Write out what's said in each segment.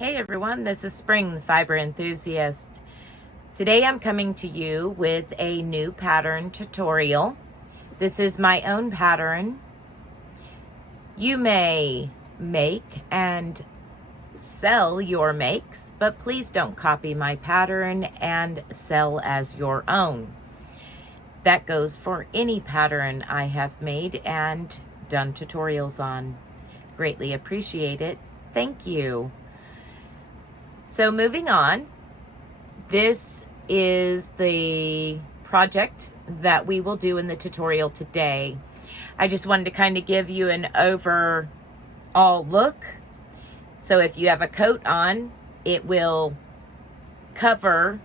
Hey everyone, this is Spring, the fiber enthusiast. Today I'm coming to you with a new pattern tutorial. This is my own pattern. You may make and sell your makes, but please don't copy my pattern and sell as your own. That goes for any pattern I have made and done tutorials on. Greatly appreciate it. Thank you. So moving on, this is the project that we will do in the tutorial today. I just wanted to kind of give you an overall look. So if you have a coat on, it will cover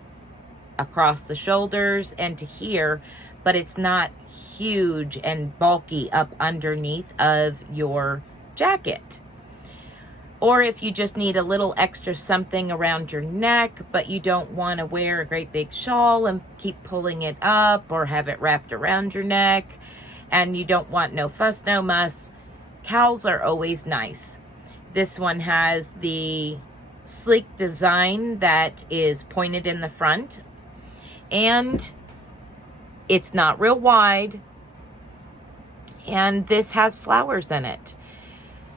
across the shoulders and to here, but it's not huge and bulky up underneath of your jacket. Or if you just need a little extra something around your neck, but you don't want to wear a great big shawl and keep pulling it up or have it wrapped around your neck, and you don't want no fuss, no muss, cowls are always nice. This one has the sleek design that is pointed in the front, and it's not real wide, and this has flowers in it.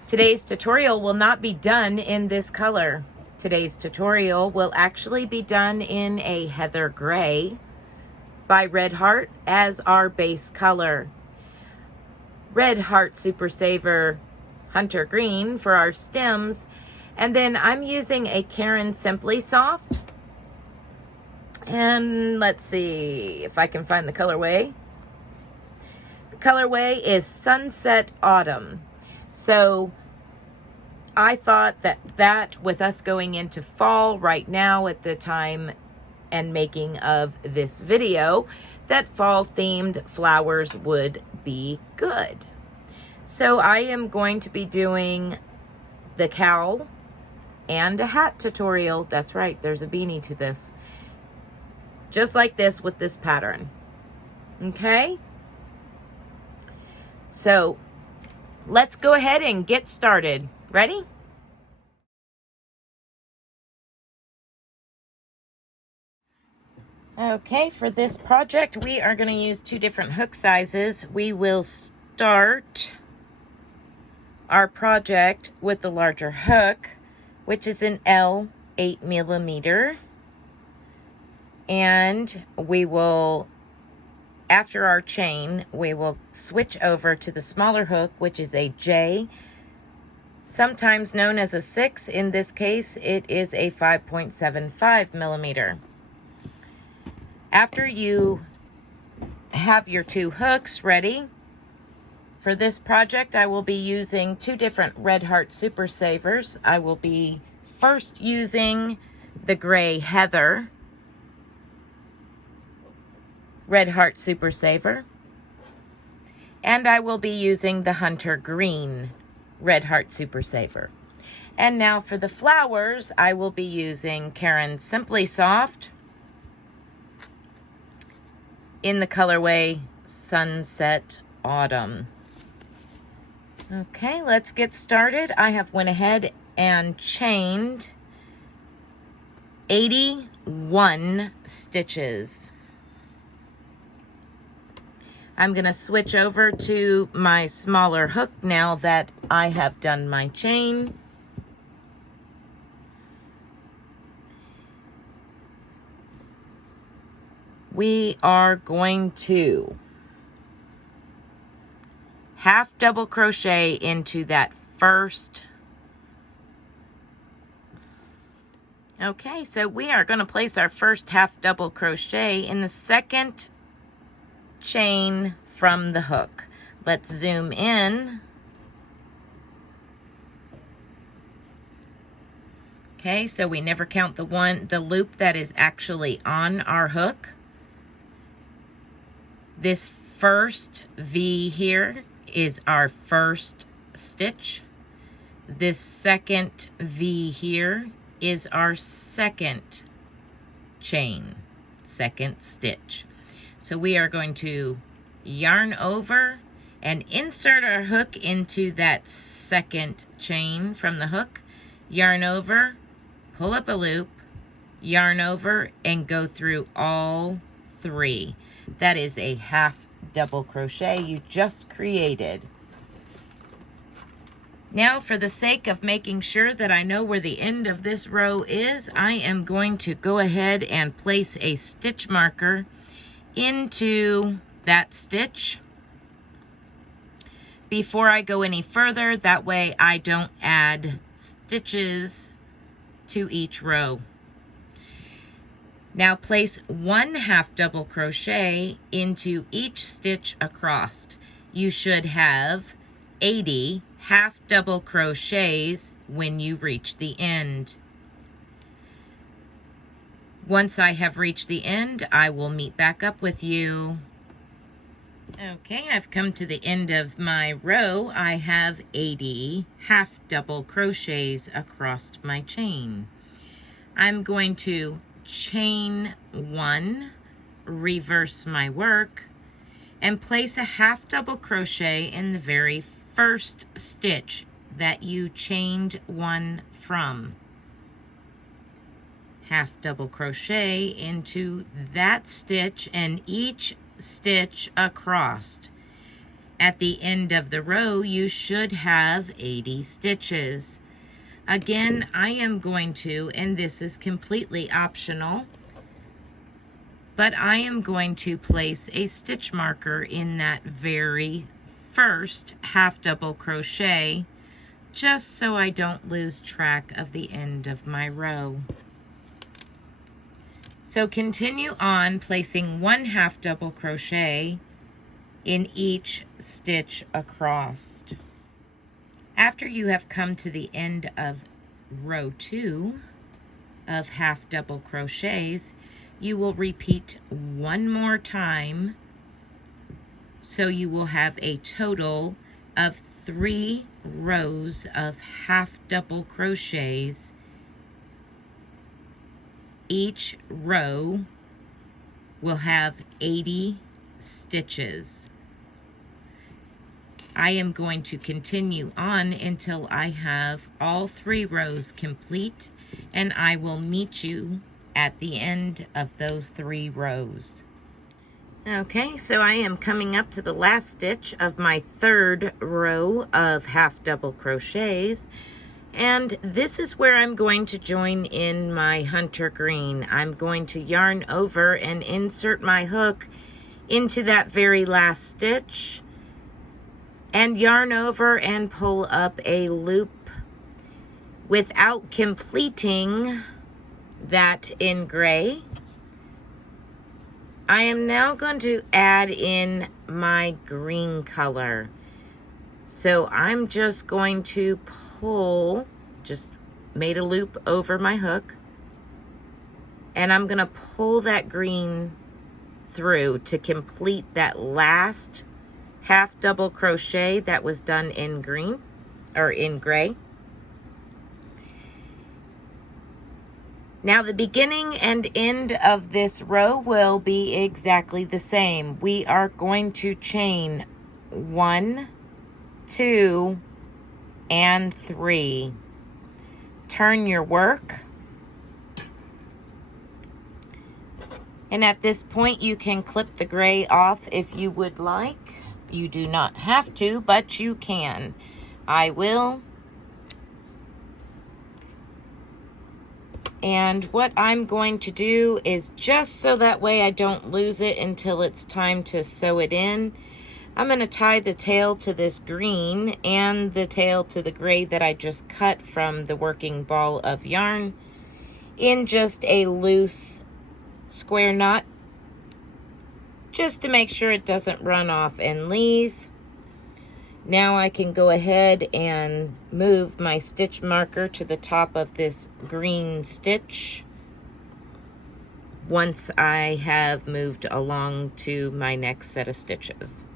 Today's tutorial will not be done in this color. Today's tutorial will actually be done in a heather gray by Red Heart as our base color. Red Heart Super Saver Hunter Green for our stems. And then I'm using a Caron Simply Soft. And let's see if I can find the colorway. The colorway is Sunset Autumn. So I thought that with us going into fall right now at the time and making of this video, that fall themed flowers would be good. So I am going to be doing the cowl and a hat tutorial. That's right, there's a beanie to this. Just like this with this pattern. Okay? So let's go ahead and get started. Ready? Okay, for this project, we are going to use two different hook sizes. We will start our project with the larger hook, which is an L 8mm. And we will, after our chain, we will switch over to the smaller hook, which is a J, sometimes known as a 6. In this case, it is a 5.75mm. After you have your two hooks ready, for this project, I will be using two different Red Heart Super Savers. I will be first using the gray Heather Red Heart Super Saver, and I will be using the Hunter Green Red Heart Super Saver. And now for the flowers, I will be using Caron Simply Soft in the colorway Sunset Autumn. Okay, let's get started. I have went ahead and chained 81 stitches. I'm going to switch over to my smaller hook now that I have done my chain. We are going to half double crochet into that first. Okay, so we are going to place our first half double crochet in the second chain from the hook. Let's zoom in. Okay, so we never count the loop that is actually on our hook. This first V here is our first stitch. This second V here is our second chain, second stitch. So we are going to yarn over and insert our hook into that second chain from the hook, yarn over, pull up a loop, yarn over, and go through all 3. That is a half double crochet you just created. Now, for the sake of making sure that I know where the end of this row is, I am going to go ahead and place a stitch marker into that stitch before I go any further. That way I don't add stitches to each row. Now place 1 half double crochet into each stitch across. You should have 80 half double crochets when you reach the end. Once I have reached the end, I will meet back up with you. Okay, I've come to the end of my row. I have 80 half double crochets across my chain. I'm going to chain 1, reverse my work, and place a half double crochet in the very first stitch that you chained 1 from. Half double crochet into that stitch and each stitch across. At the end of the row, you should have 80 stitches. Again, I am going to, and this is completely optional, but I am going to place a stitch marker in that very first half double crochet, just so I don't lose track of the end of my row. So continue on placing 1 half double crochet in each stitch across. After you have come to the end of row 2 of half double crochets, you will repeat 1 more time, so you will have a total of 3 rows of half double crochets. Each row will have 80 stitches. I am going to continue on until I have all 3 rows complete, and I will meet you at the end of those 3 rows. Okay, so I am coming up to the last stitch of my 3rd row of half double crochets, and this is where I'm going to join in my hunter green. I'm going to yarn over and insert my hook into that very last stitch, and yarn over and pull up a loop without completing that in gray. I am now going to add in my green color. So I'm just going to pull, just made a loop over my hook, and I'm going to pull that green through to complete that last half double crochet that was done in green or in gray. Now the beginning and end of this row will be exactly the same. We are going to chain 1, 2, and 3. Turn your work. And at this point you can clip the gray off if you would like. You do not have to, but you can. I will. And what I'm going to do is, just so that way I don't lose it until it's time to sew it in, I'm going to tie the tail to this green and the tail to the gray that I just cut from the working ball of yarn in just a loose square knot, just to make sure it doesn't run off and leave. Now I can go ahead and move my stitch marker to the top of this green stitch once I have moved along to my next set of stitches.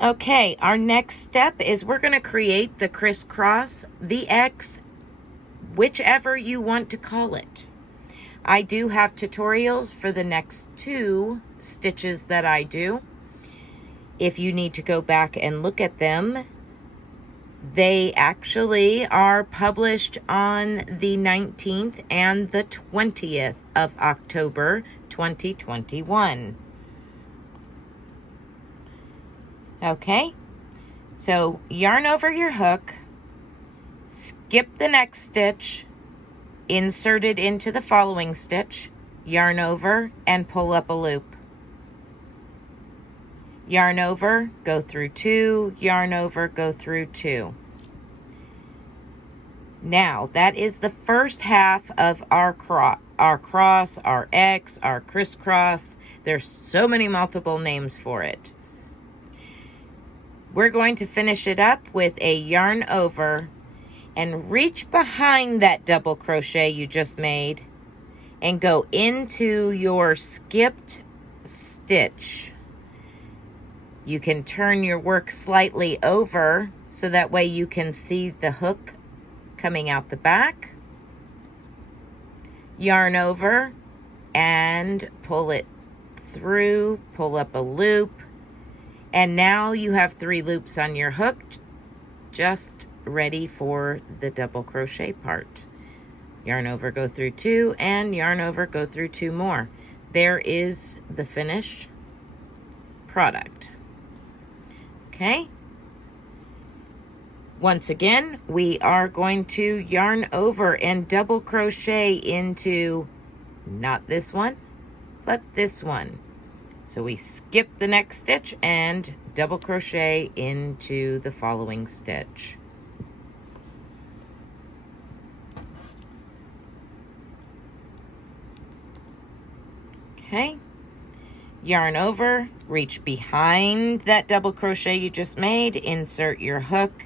Okay, our next step is we're going to create the crisscross, the X, whichever you want to call it. I do have tutorials for the next 2 stitches that I do. If you need to go back and look at them, They actually are published on the 19th and the 20th of October 2021. Okay, so yarn over your hook, skip the next stitch, insert it into the following stitch, yarn over, and pull up a loop. Yarn over, go through 2, yarn over, go through 2. Now, that is the first half of our cross, our X, our crisscross. There's so many multiple names for it. We're going to finish it up with a yarn over and reach behind that double crochet you just made and go into your skipped stitch. You can turn your work slightly over so that way you can see the hook coming out the back. Yarn over and pull it through, pull up a loop, and now you have 3 loops on your hook, just ready for the double crochet part. Yarn over, go through 2, and yarn over, go through 2 more. There is the finished product. Okay. Once again, we are going to yarn over and double crochet into not this one, but this one. So we skip the next stitch and double crochet into the following stitch. Okay. Yarn over, reach behind that double crochet you just made, insert your hook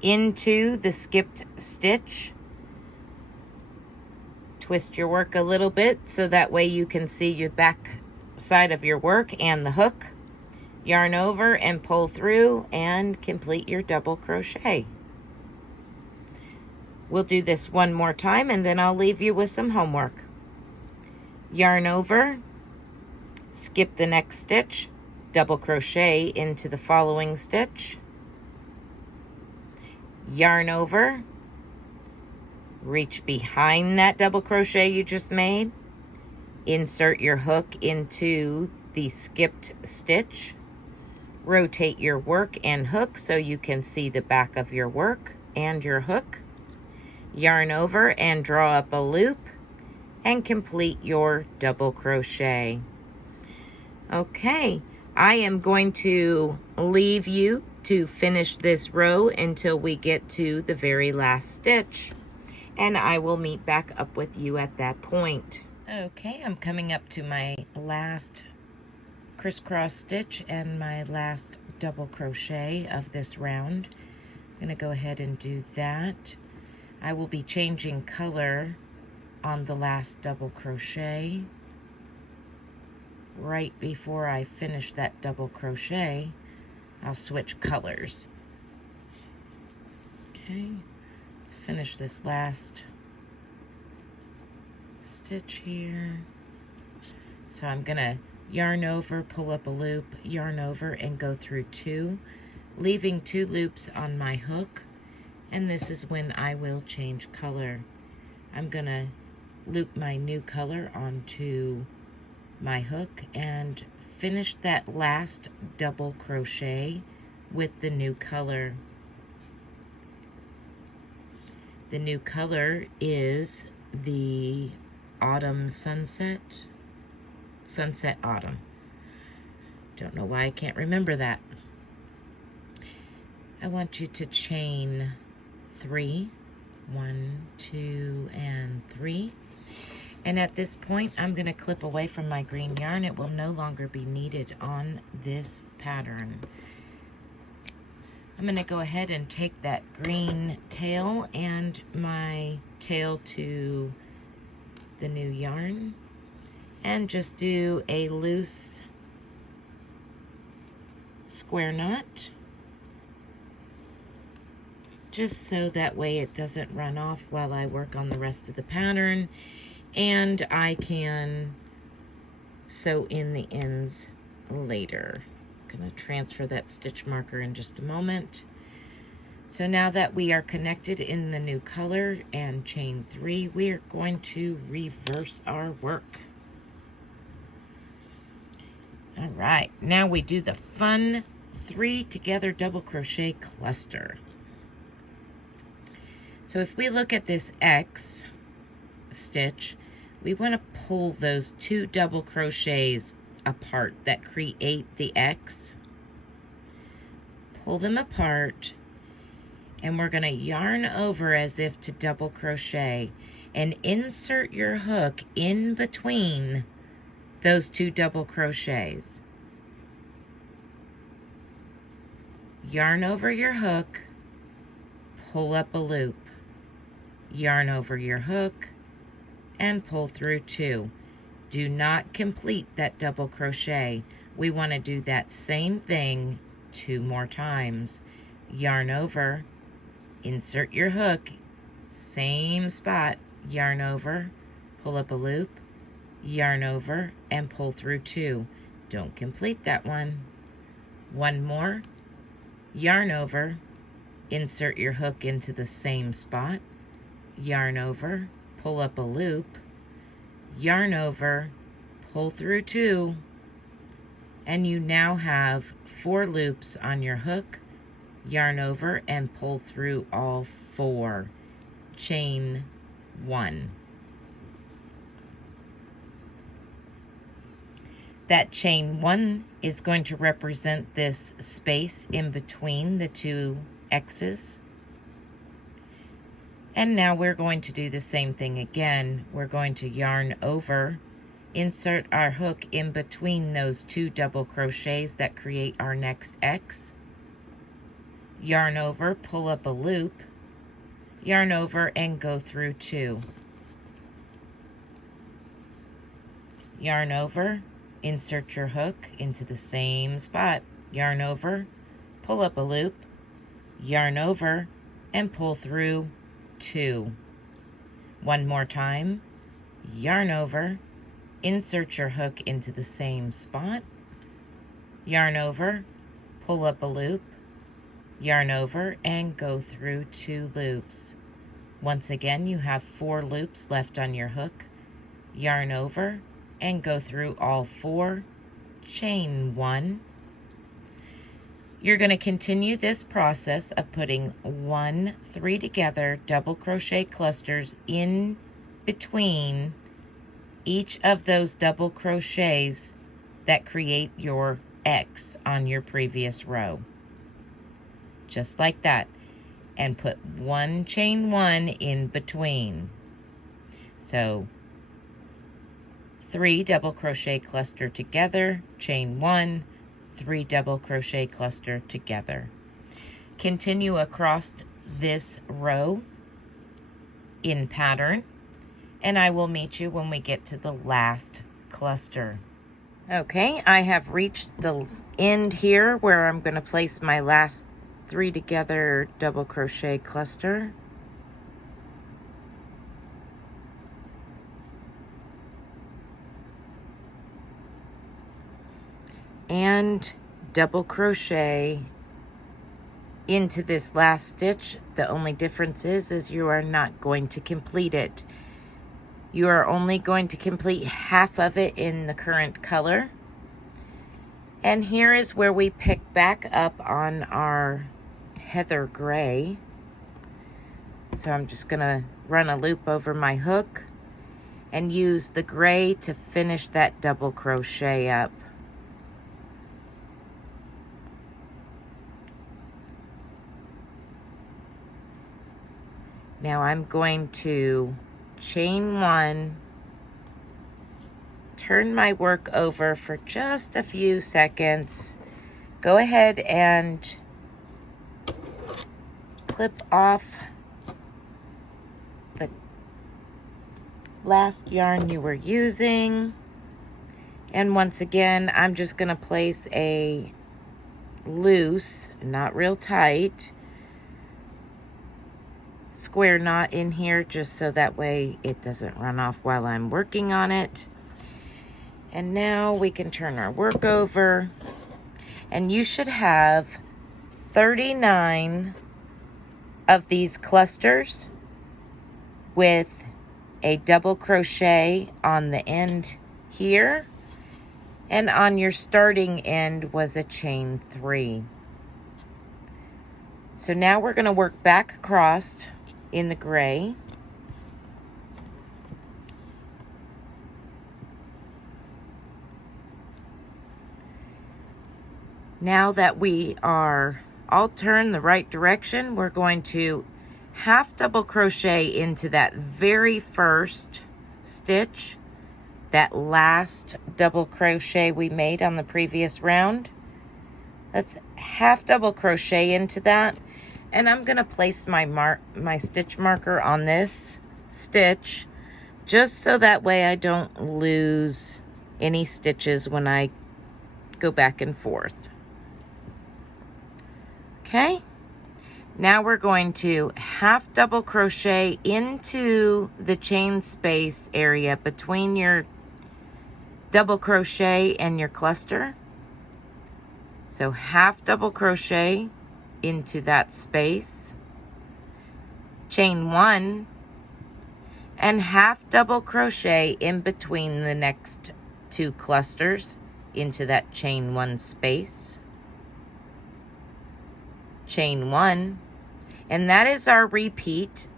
into the skipped stitch. Twist your work a little bit so that way you can see your back side of your work and the hook. Yarn over and pull through and complete your double crochet. We'll do this one more time and then I'll leave you with some homework. Yarn over, skip the next stitch, double crochet into the following stitch, yarn over, reach behind that double crochet you just made, insert your hook into the skipped stitch, rotate your work and hook so you can see the back of your work and your hook, yarn over and draw up a loop, and complete your double crochet. Okay, I am going to leave you to finish this row until we get to the very last stitch, and I will meet back up with you at that point. Okay, I'm coming up to my last crisscross stitch and my last double crochet of this round. I'm going to go ahead and do that. I will be changing color on the last double crochet. Right before I finish that double crochet, I'll switch colors. Okay, let's finish this last stitch here. So I'm gonna yarn over, pull up a loop, yarn over, and go through 2, leaving 2 loops on my hook, and this is when I will change color. I'm gonna loop my new color onto my hook and finish that last double crochet with the new color. The new color is the autumn sunset autumn. Don't know why I can't remember that. I want you to chain 3, 1, 2, and 3. And at this point, I'm going to clip away from my green yarn. It will no longer be needed on this pattern. I'm going to go ahead and take that green tail and my tail to the new yarn and just do a loose square knot, just so that way it doesn't run off while I work on the rest of the pattern. And I can sew in the ends later. I'm going to transfer that stitch marker in just a moment. So now that we are connected in the new color and chain 3, we are going to reverse our work. All right, now we do the fun 3 together double crochet cluster. So if we look at this X stitch, we want to pull those 2 double crochets apart that create the X. Pull them apart, and we're going to yarn over as if to double crochet and insert your hook in between those 2 double crochets. Yarn over your hook, pull up a loop, yarn over your hook, and pull through 2. Do not complete that double crochet. We want to do that same thing 2 more times. Yarn over, insert your hook, same spot, yarn over, pull up a loop, yarn over, and pull through 2. Don't complete that one. One more, yarn over, insert your hook into the same spot, yarn over, pull up a loop, yarn over, pull through 2, and you now have 4 loops on your hook. Yarn over and pull through all 4. Chain 1. That chain 1 is going to represent this space in between the 2 X's. And now we're going to do the same thing again. We're going to yarn over, insert our hook in between those 2 double crochets that create our next X. Yarn over, pull up a loop, yarn over, and go through 2. Yarn over, insert your hook into the same spot, yarn over, pull up a loop, yarn over, and pull through 2. One more time, yarn over, insert your hook into the same spot, yarn over, pull up a loop, yarn over, and go through 2 loops. Once again, you have 4 loops left on your hook. Yarn over and go through all 4. Chain 1. You're going to continue this process of putting 1 3 together double crochet clusters in between each of those double crochets that create your X on your previous row. Just like that, and put 1 chain 1 in between. So 3 double crochet cluster together, chain 1, 3 double crochet cluster together. Continue across this row in pattern, and I will meet you when we get to the last cluster. Okay, I have reached the end here where I'm going to place my last 3 together double crochet cluster. And double crochet into this last stitch. The only difference is you are not going to complete it. You are only going to complete half of it in the current color. And here is where we pick back up on our heather gray. So I'm just gonna run a loop over my hook and use the gray to finish that double crochet up. Now I'm going to chain 1, turn my work over for just a few seconds, go ahead and clip off the last yarn you were using, and once again I'm just going to place a loose, not real tight, square knot in here just so that way it doesn't run off while I'm working on it. And now we can turn our work over, and you should have 39 of these clusters with a double crochet on the end here, and on your starting end was a chain 3. So now we're going to work back across in the gray. Now that we are all turned the right direction, we're going to half double crochet into that very first stitch, that last double crochet we made on the previous round. Let's half double crochet into that, and I'm going to place my stitch marker on this stitch just so that way I don't lose any stitches when I go back and forth. Okay, now we're going to half double crochet into the chain space area between your double crochet and your cluster. So half double crochet into that space, chain 1, and half double crochet in between the next 2 clusters into that chain 1 space. Chain 1, and that is our repeat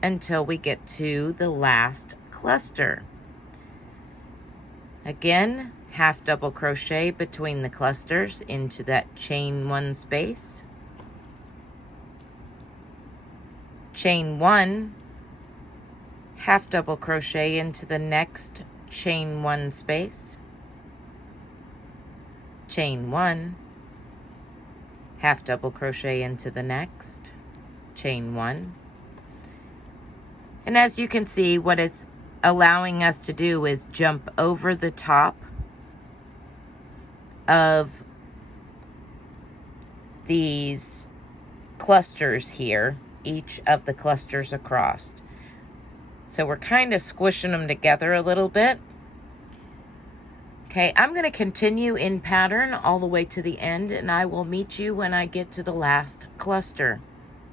until we get to the last cluster. Again, half double crochet between the clusters into that chain 1 space. Chain 1, half double crochet into the next chain 1 space. Chain 1, half double crochet into the next, chain 1. And as you can see, what it's allowing us to do is jump over the top of these clusters here, each of the clusters across. So we're kind of squishing them together a little bit. Okay, I'm going to continue in pattern all the way to the end, and I will meet you when I get to the last cluster.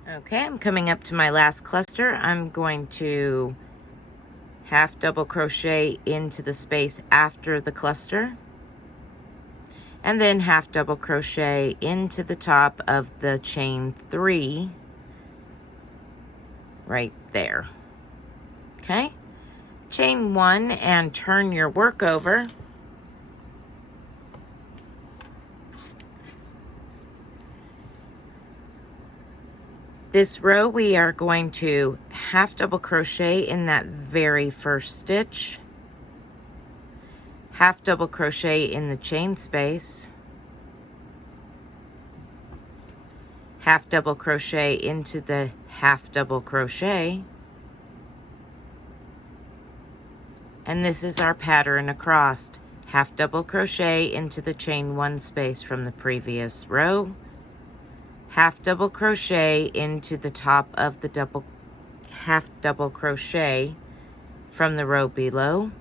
Okay, I'm coming up to my last cluster. I'm going to half double crochet into the space after the cluster, and then half double crochet into the top of the chain 3 right there. Okay, chain 1 and turn your work over. This row we are going to half double crochet in that very first stitch, half double crochet in the chain space, half double crochet into the half double crochet, and this is our pattern across. Half double crochet into the chain 1 space from the previous row, half double crochet into the top of the half double crochet from the row below,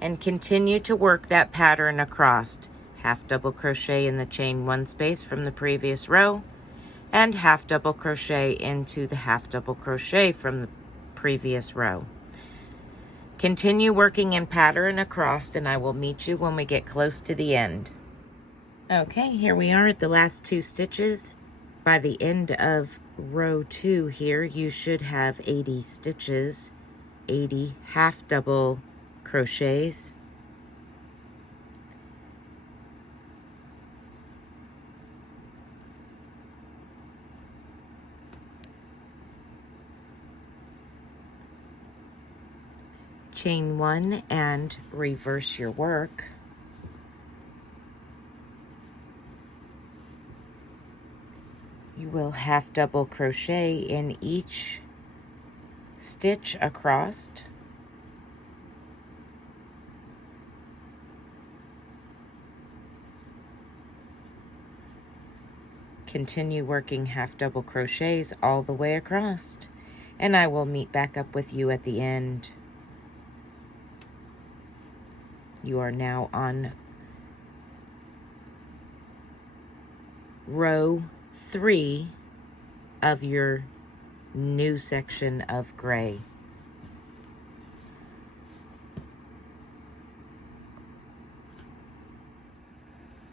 and continue to work that pattern across. Half double crochet in the chain 1 space from the previous row, and half double crochet into the half double crochet from the previous row. Continue working in pattern across, and I will meet you when we get close to the end. Okay, here we are at the last 2 stitches. By the end of row 2 here, you should have 80 stitches, 80 half double crochets. Chain 1 and reverse your work. You will half double crochet in each stitch across. Continue working half double crochets all the way across, and I will meet back up with you at the end. You are now on row 3 of your new section of gray.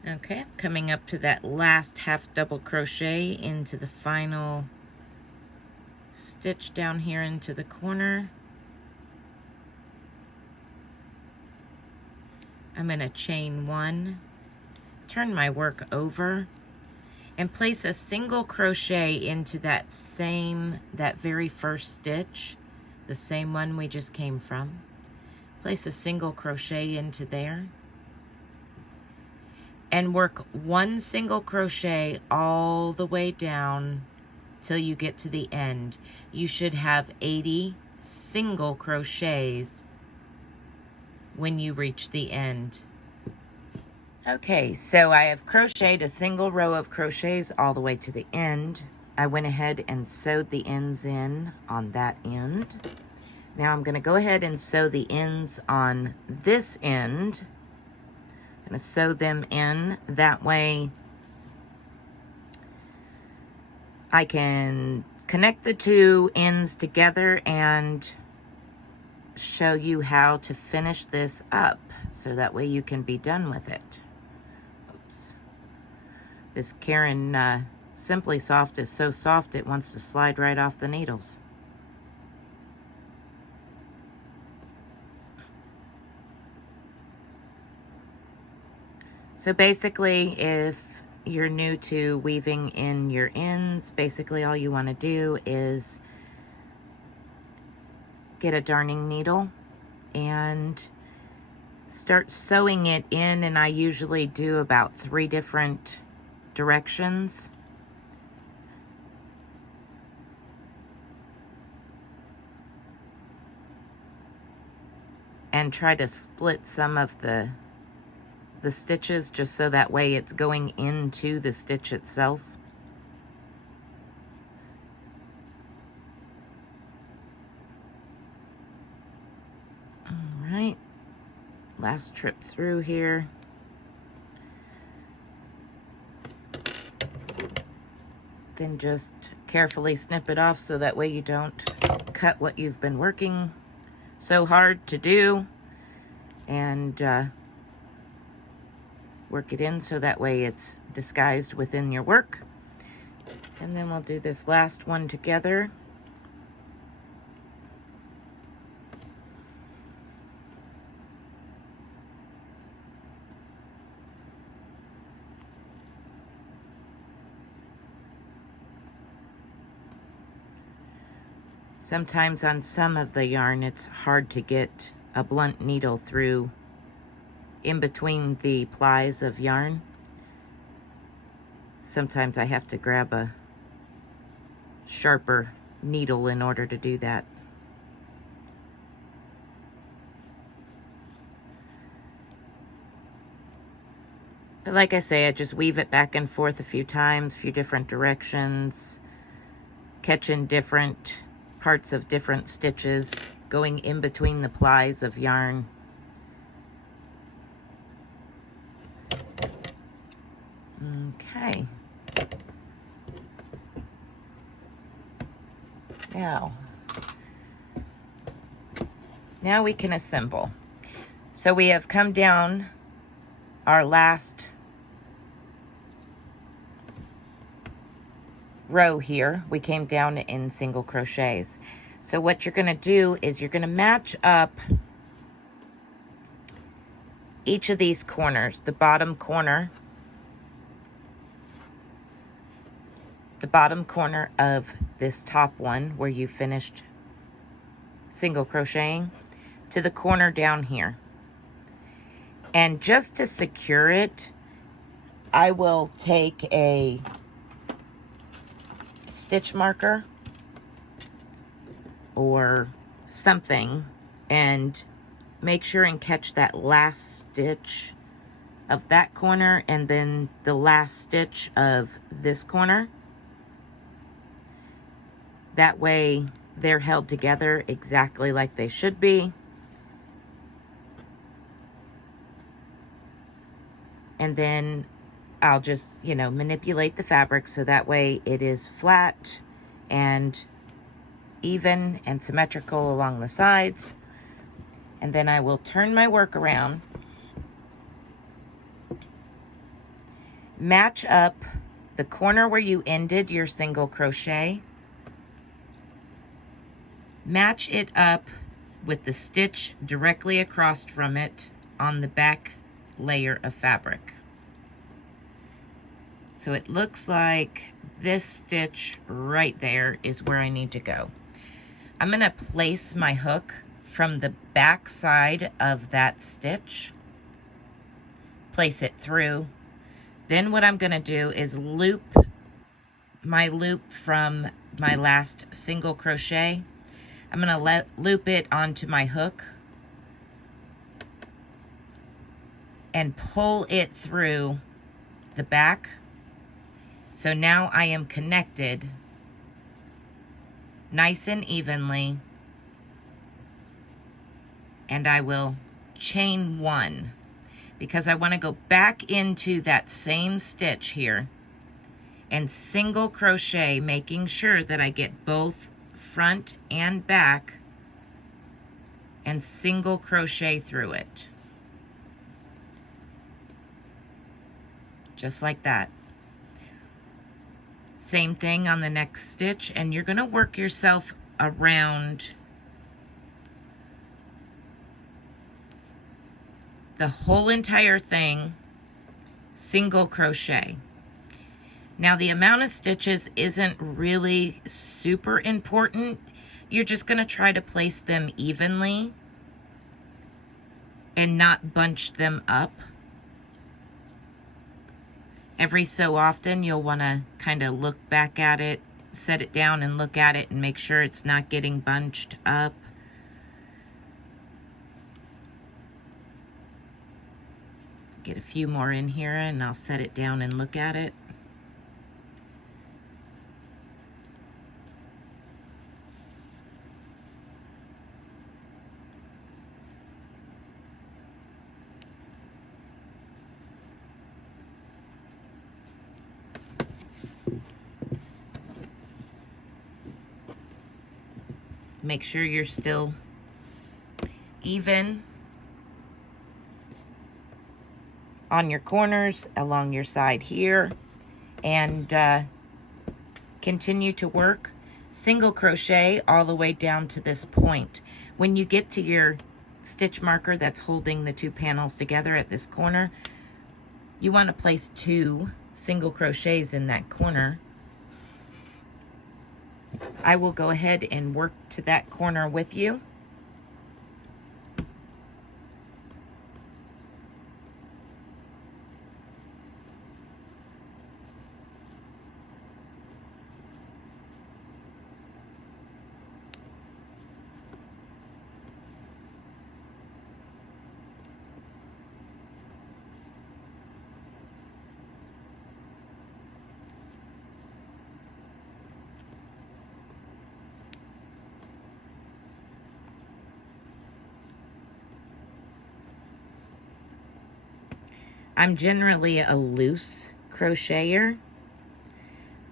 Okay, I'm coming up to that last half double crochet into the final stitch down here into the corner. I'm going to chain 1, turn my work over, and place a single crochet into that very first stitch, the same one we just came from. Place a single crochet into there and work 1 single crochet all the way down till you get to the end. You should have 80 single crochets when you reach the end. Okay, so I have crocheted a single row of crochets all the way to the end. I went ahead and sewed the ends in on that end. Now I'm going to go ahead and sew the ends on this end. I'm going to sew them in. That way I can connect the 2 ends together and show you how to finish this up, so that way you can be done with it. Oops. This Karen Simply Soft is so soft it wants to slide right off the needles. So basically, if you're new to weaving in your ends, basically all you want to do is get a darning needle and start sewing it in, and I usually do about 3 different directions. And try to split some of the stitches just so that way it's going into the stitch itself. All right, last trip through here. Then just carefully snip it off so that way you don't cut what you've been working so hard to do, and work it in so that way it's disguised within your work. And then we'll do this last one together. Sometimes on some of the yarn it's hard to get a blunt needle through in between the plies of yarn. Sometimes I have to grab a sharper needle in order to do that. But like I say, I just weave it back and forth a few times, a few different directions, catching different parts of different stitches, going in between the plies of yarn. Okay. Now we can assemble. So we have come down our last row here. We came down in single crochets. So what you're going to do is you're going to match up each of these corners, the bottom corner of this top one where you finished single crocheting, to the corner down here. And just to secure it, I will take a stitch marker or something and make sure and catch that last stitch of that corner and then the last stitch of this corner. That way they're held together exactly like they should be. And then I'll just, you know, manipulate the fabric so that way it is flat and even and symmetrical along the sides. And then I will turn my work around, match up the corner where you ended your single crochet, match it up with the stitch directly across from it on the back layer of fabric. So it looks like this stitch right there is where I need to go. I'm going to place my hook from the back side of that stitch, place it through. Then what I'm going to do is loop my loop from my last single crochet. I'm going to loop it onto my hook and pull it through the back. So now I am connected nice and evenly, and I will chain one because I want to go back into that same stitch here and single crochet, making sure that I get both front and back, and single crochet through it. Just like that. Same thing on the next stitch, and you're going to work yourself around the whole entire thing, single crochet. Now the amount of stitches isn't really super important. You're just going to try to place them evenly and not bunch them up. Every so often you'll want to kind of look back at it, set it down and look at it and make sure it's not getting bunched up. Get a few more in here and I'll set it down and look at it. Make sure you're still even on your corners along your side here, and continue to work single crochet all the way down to this point. When you get to your stitch marker that's holding the two panels together at this corner, you want to place 2 single crochets in that corner. I will go ahead and work to that corner with you. I'm generally a loose crocheter,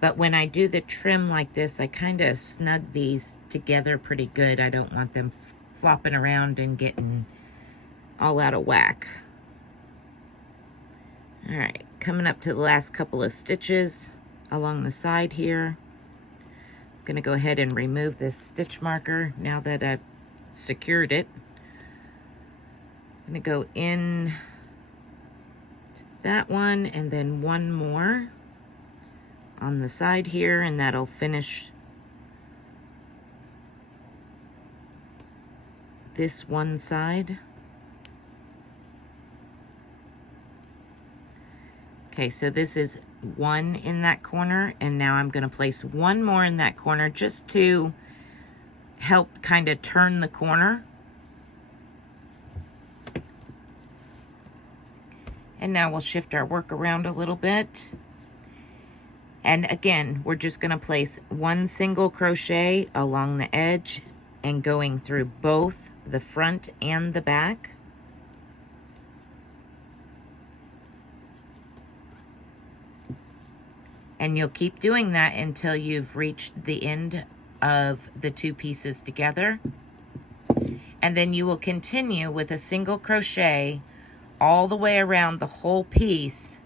but when I do the trim like this, I kind of snug these together pretty good. I don't want them flopping around and getting all out of whack. All right, coming up to the last couple of stitches along the side here. I'm going to go ahead and remove this stitch marker now that I've secured it. I'm going to go in that one and then one more on the side here, and that'll finish this one side. Okay, so this is one in that corner, and now I'm going to place one more in that corner just to help kind of turn the corner. And now we'll shift our work around a little bit. And again, we're just going to place 1 single crochet along the edge and going through both the front and the back. And you'll keep doing that until you've reached the end of the 2 pieces together. And then you will continue with a single crochet all the way around the whole piece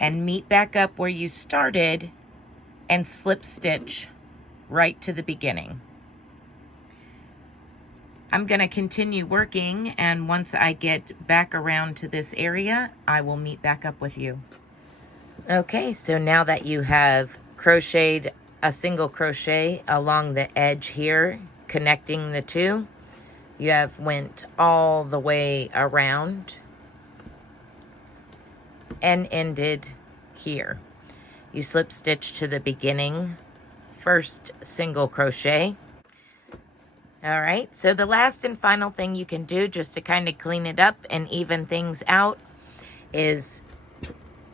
and meet back up where you started and slip stitch right to the beginning. I'm going to continue working, and once I get back around to this area, I will meet back up with you. Okay, so now that you have crocheted a single crochet along the edge here, connecting the 2, you have went all the way around and ended here. You slip stitch to the beginning, first single crochet. All right, so the last and final thing you can do just to kind of clean it up and even things out is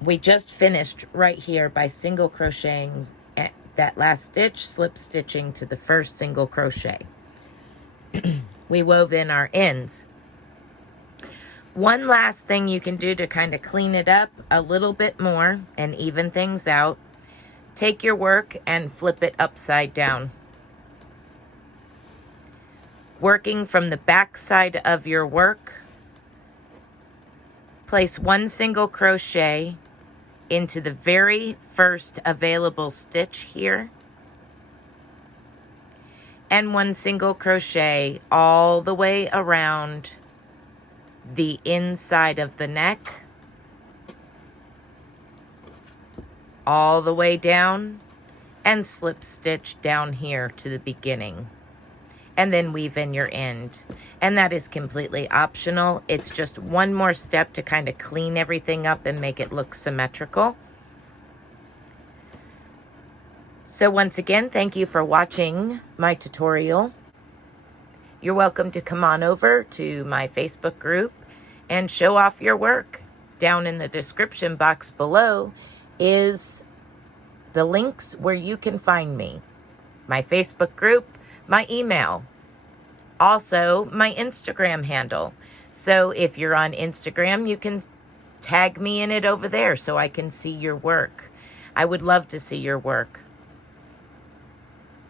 we just finished right here by single crocheting at that last stitch, slip stitching to the first single crochet. We wove in our ends. One last thing you can do to kind of clean it up a little bit more and even things out, take your work and flip it upside down. Working from the back side of your work, place 1 single crochet into the very first available stitch here, and 1 single crochet all the way around the inside of the neck, all the way down, and slip stitch down here to the beginning, and then weave in your end. And that is completely optional. It's just one more step to kind of clean everything up and make it look symmetrical. So once again, thank you for watching my tutorial. You're welcome to come on over to my Facebook group and show off your work. Down in the description box below is the links where you can find me. My Facebook group, my email, also my Instagram handle. So if you're on Instagram, you can tag me in it over there so I can see your work. I would love to see your work.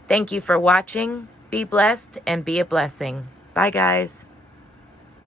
Thank you for watching. Be blessed and be a blessing. Bye, guys.